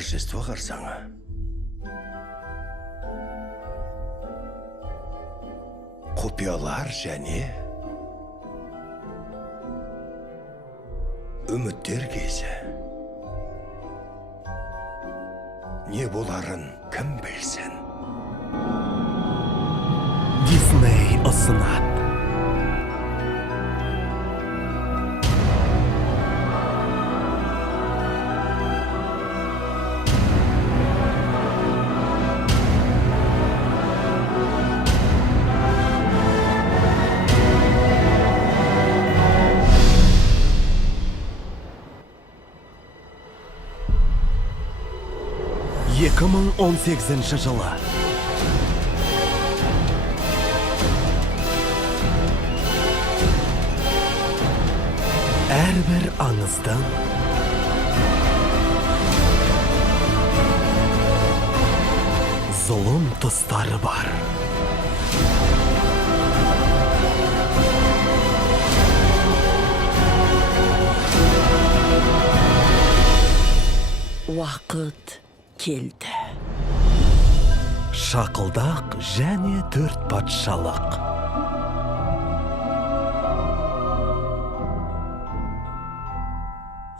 Рождество қарсаңы. Құпиялар және үміттер кезі. Не боларын кім білсін? Дисней ұсынады. Екі мың 18 жылы. Әрбір аңыздың зұлым тұстары бар. Уақыт келді. Шақылдақ және 4 патшалық.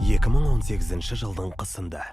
Екі мың 18 жылдың қысында.